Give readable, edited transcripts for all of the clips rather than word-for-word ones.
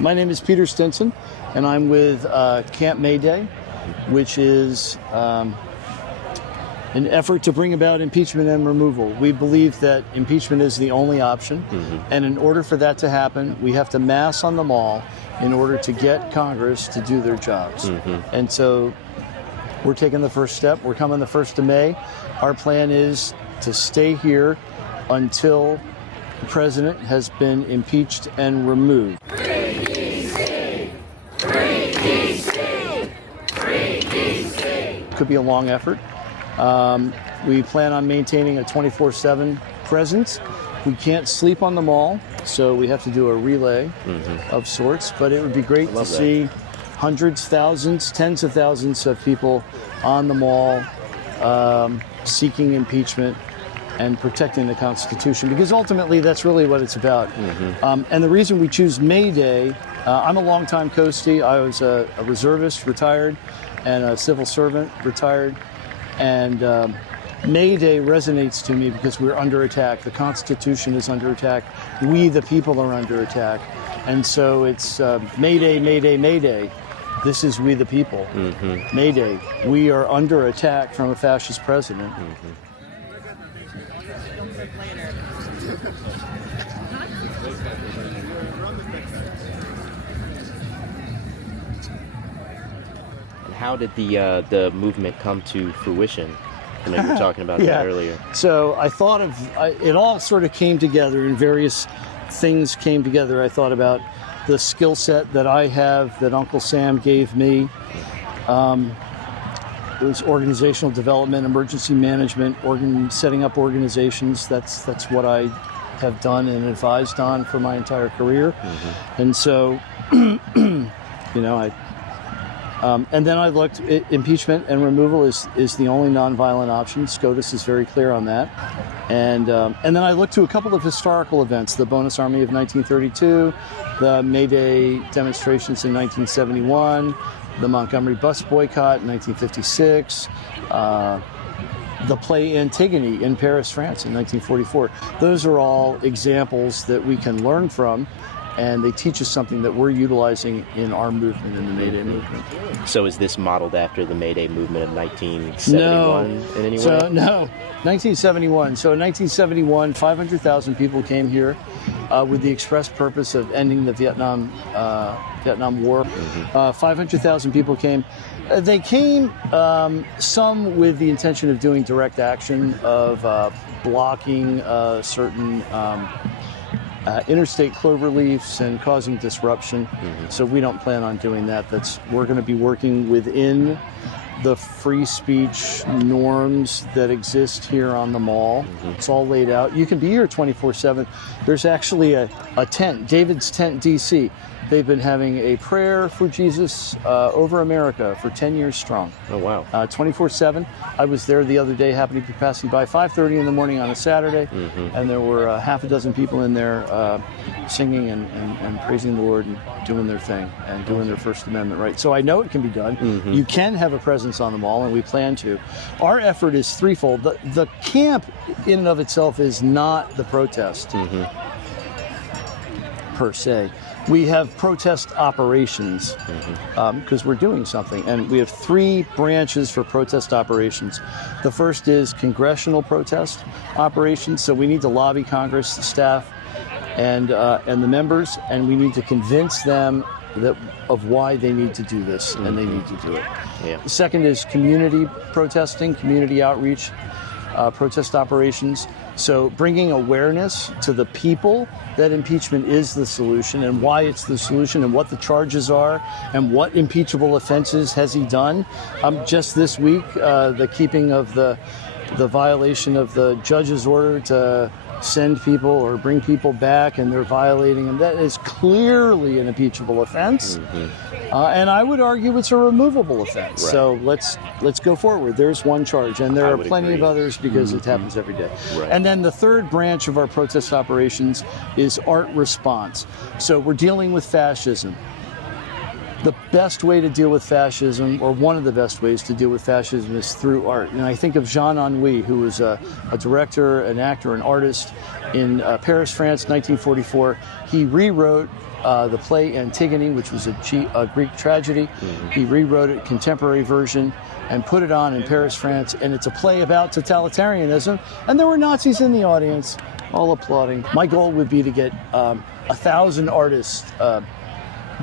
My name is Peter Stinson, and I'm with CampMayday, which is an effort to bring about impeachment and removal. We believe that impeachment is the only option, and in order for that to happen, we have to mass on the mall in order to get Congress to do their jobs. And so we're taking the first step. We're coming the 1st of May. Our plan is to stay here until the president has been impeached and removed. Could be a long effort. We plan on maintaining a 24/7 presence. We can't sleep on the mall, so we have to do a relay of sorts, but it would be great to see hundreds, thousands, tens of thousands of people on the mall seeking impeachment and protecting the Constitution, because ultimately that's really what it's about. And the reason we choose Mayday, I'm a longtime coastie. I was a reservist, retired, and a civil servant, retired. And Mayday resonates to me because we're under attack. The Constitution is under attack. We, the people, are under attack. And so it's Mayday, Mayday, Mayday. This is we, the people. Mayday. We are under attack from a fascist president. How did the movement come to fruition? I know you were talking about that earlier. So I thought of it all sort of came together, and various things came together. I thought about the skill set that I have, that Uncle Sam gave me. It was organizational development, emergency management, setting up organizations. That's what I have done and advised on for my entire career. And so, and then I looked. Impeachment and removal is the only nonviolent option. SCOTUS is very clear on that. And then I looked to a couple of historical events: the Bonus Army of 1932, the Mayday demonstrations in 1971, the Montgomery bus boycott in 1956, the play Antigone in Paris, France in 1944. Those are all examples that we can learn from, and they teach us something that we're utilizing in our movement, in the Mayday movement. So is this modeled after the Mayday movement of 1971 in any way? No, 1971. So in 1971, 500,000 people came here with the express purpose of ending the Vietnam War. 500,000 people came. They came, some with the intention of doing direct action, of blocking certain interstate cloverleafs and causing disruption. So we don't plan on doing that. We're going to be working within the free speech norms that exist here on the mall. It's all laid out. You can be here 24/7. There's actually a tent, David's Tent, DC. They've been having a prayer for Jesus over America for 10 years strong. Oh, wow. 24/7. I was there the other day, happened to be passing by 5:30 in the morning on a Saturday, and there were half a dozen people in there singing and praising the Lord and doing their thing and doing their First Amendment right. So I know it can be done. You can have a presence on the mall, and we plan to. Our effort is threefold. The camp in and of itself is not the protest per se. We have protest operations because we're doing something, and we have 3 branches for protest operations. The first is congressional protest operations, so we need to lobby Congress, the staff, and the members, and we need to convince them of why they need to do this, and they need to do it. The second is community protesting, community outreach, protest operations. So bringing awareness to the people that impeachment is the solution, and why it's the solution, and what the charges are, and what impeachable offenses has he done. Just this week, the keeping of the violation of the judge's order to send people or bring people back, and they're violating them. That is clearly an impeachable offense, and I would argue it's a removable offense. Right. So let's go forward. There's one charge, and there are plenty of others because it happens every day. Right. And then the third branch of our protest operations is art response. So we're dealing with fascism. the best way to deal with fascism, or one of the best ways to deal with fascism, is through art. And I think of Jean Anouilh, who was a director, an actor, an artist in Paris, France, 1944. He rewrote the play Antigone, which was a Greek tragedy. He rewrote it, contemporary version, and put it on in Paris, France. And it's a play about totalitarianism. And there were Nazis in the audience, all applauding. My goal would be to get 1,000 artists,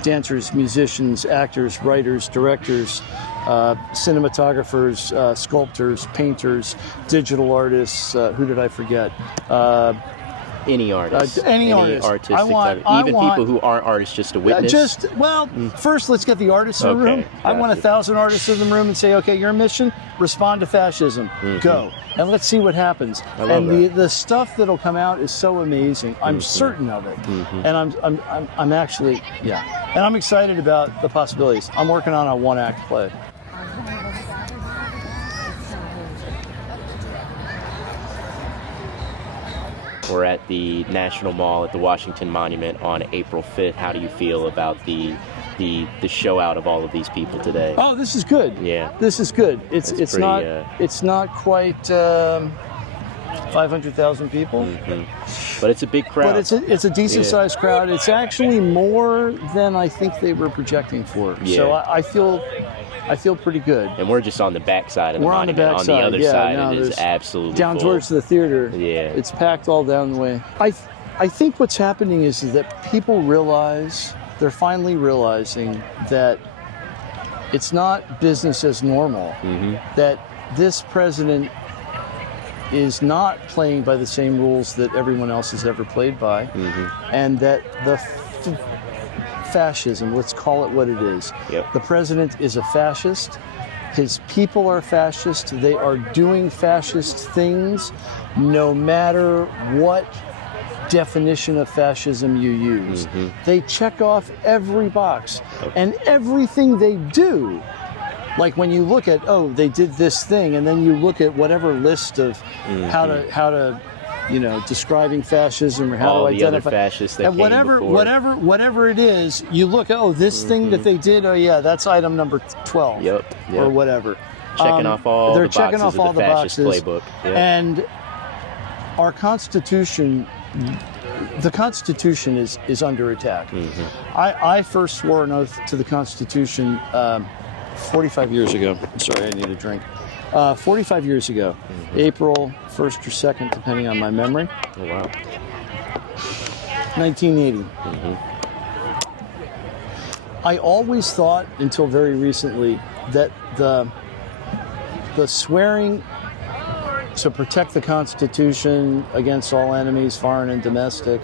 dancers, musicians, actors, writers, directors, cinematographers, sculptors, painters, digital artists. Who did I forget? Any artist. Any artist. Artistic I want, people who aren't artists, just a witness. First let's get the artists in the room. Gotcha. I want 1,000 artists in the room and say, okay, your mission, respond to fascism. Go. And let's see what happens. And the stuff that'll come out is so amazing. I'm certain of it. And I'm actually, and I'm excited about the possibilities. I'm working on a one-act play. We're at the National Mall at the Washington Monument on April 5th. How do you feel about the show out of all of these people today? Oh, this is good. Yeah, this is good. It's not quite 500,000 people, but it's a big crowd. But it's a decent sized crowd. It's actually more than I think they were projecting for. Yeah. So I feel pretty good. And we're just on the back side of the monument. On the other side, it is absolutely down full. Towards the theater. Yeah, it's packed all down the way. I think what's happening is that people realize, they're finally realizing that it's not business as normal. That this president is not playing by the same rules that everyone else has ever played by, and that the fascism, let's call it what it is. The president is a fascist. His people are fascist. They are doing fascist things no matter what definition of fascism you use. They check off every box, and everything they do, like when you look at, oh, they did this thing, and then you look at whatever list of how to describing fascism, or how all to identify the other fascists that and whatever it is, you look at, oh, this thing that they did, oh yeah, that's item number 12, or whatever. Checking off all they're the checking boxes off all of the fascist playbook. And our Constitution, the Constitution is under attack. I first swore an oath to the Constitution 45 years ago. Sorry, I need a drink. 45 years ago, April 1st or 2nd, depending on my memory. Oh, wow. 1980. I always thought, until very recently, that the swearing to protect the Constitution against all enemies, foreign and domestic,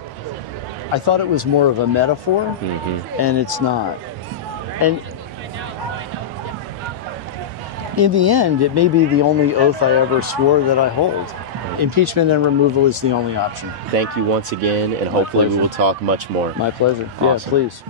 I thought it was more of a metaphor, and it's not. And in the end, it may be the only oath I ever swore that I hold. Impeachment and removal is the only option. Thank you once again, and hopefully we will talk much more. My pleasure. Awesome. Yeah, please.